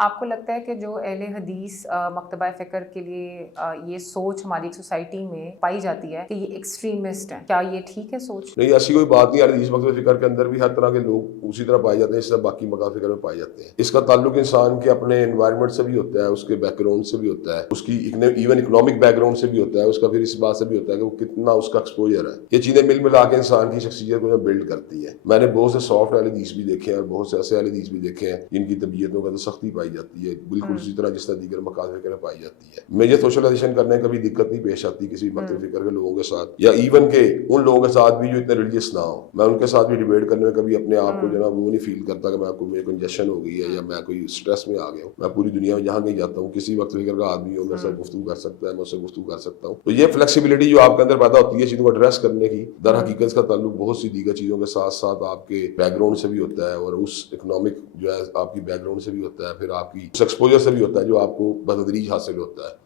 آپ کو لگتا ہے کہ جو اہل حدیث مکتبہ فکر کے لیے یہ سوچ ہماری ایک سوسائٹی میں پائی جاتی ہے کہ یہ ایکسٹریمسٹ ہیں، کیا یہ ٹھیک ہے سوچ؟ نہیں، ایسی کوئی بات نہیں. حدیث مکتبہ فکر کے اندر بھی ہر طرح کے لوگ اسی طرح پائے جاتے ہیں جس طرح باقی مکتبہ فکر میں پائے جاتے ہیں. اس کا تعلق انسان کے اپنے انوائرمنٹ سے بھی ہوتا ہے، اس کے بیک گراؤنڈ سے بھی ہوتا ہے، اس کی ایون اکنامک بیک گراؤنڈ سے بھی ہوتا ہے، اس کا پھر اس بات سے بھی ہوتا ہے کہ وہ کتنا اس کا ایکسپوجر ہے. یہ چیزیں مل ملا کے انسان کی شخصیت کو بلڈ کرتی ہے. میں نے بہت سے سافٹ اہل حدیث بھی دیکھے ہیں اور بہت سے ایسے اہل حدیث بھی دیکھے ہیں جن کی طبیعتوں کا سختی پائی جاتی ہے، بالکل اسی طرح جس طرح دیگر مکاتب فکر میں پائی جاتی ہے. مجھے سوشلائزیشن کرنے میں کبھی دقت نہیں پیش آتی کسی مکتب فکر کے لوگوں کے ساتھ، یا ایون کہ ان لوگوں کے ساتھ بھی جو اتنے ریلیجیس نہ ہو. میں ان کے ساتھ بھی ڈیبیٹ کرنے میں کبھی اپنے آپ کو جو ہے نا وہ نہیں فیل کرتا کہ میں کوئی میرے کنجیشن ہو گئی ہے یا میں کوئی اسٹریس میں آ گیا ہوں. میں پوری دنیا میں جہاں کہیں جاتا ہوں کسی مکتب فکر کا آدمی ہو میرے ساتھ گفتگو کر سکتا ہے، میں اس سے گفتگو کر سکتا ہوں. تو یہ فلیکسیبلٹی جو آپ کے اندر پیدا ہوتی ہے چیزوں کو ایڈریس کرنے کی، در حقیقت اس کا تعلق بہت سی دیگر چیزوں کے ساتھ ساتھ آپ کے بیک گراؤنڈ سے بھی ہوتا ہے اور اس اکنامک جو ہے آپ کی بیک گراؤنڈ سے بھی ہوتا ہے، پھر آپ کی ایکسپوجر سے بھی ہوتا ہے جو آپ کو بتدریج حاصل ہوتا ہے.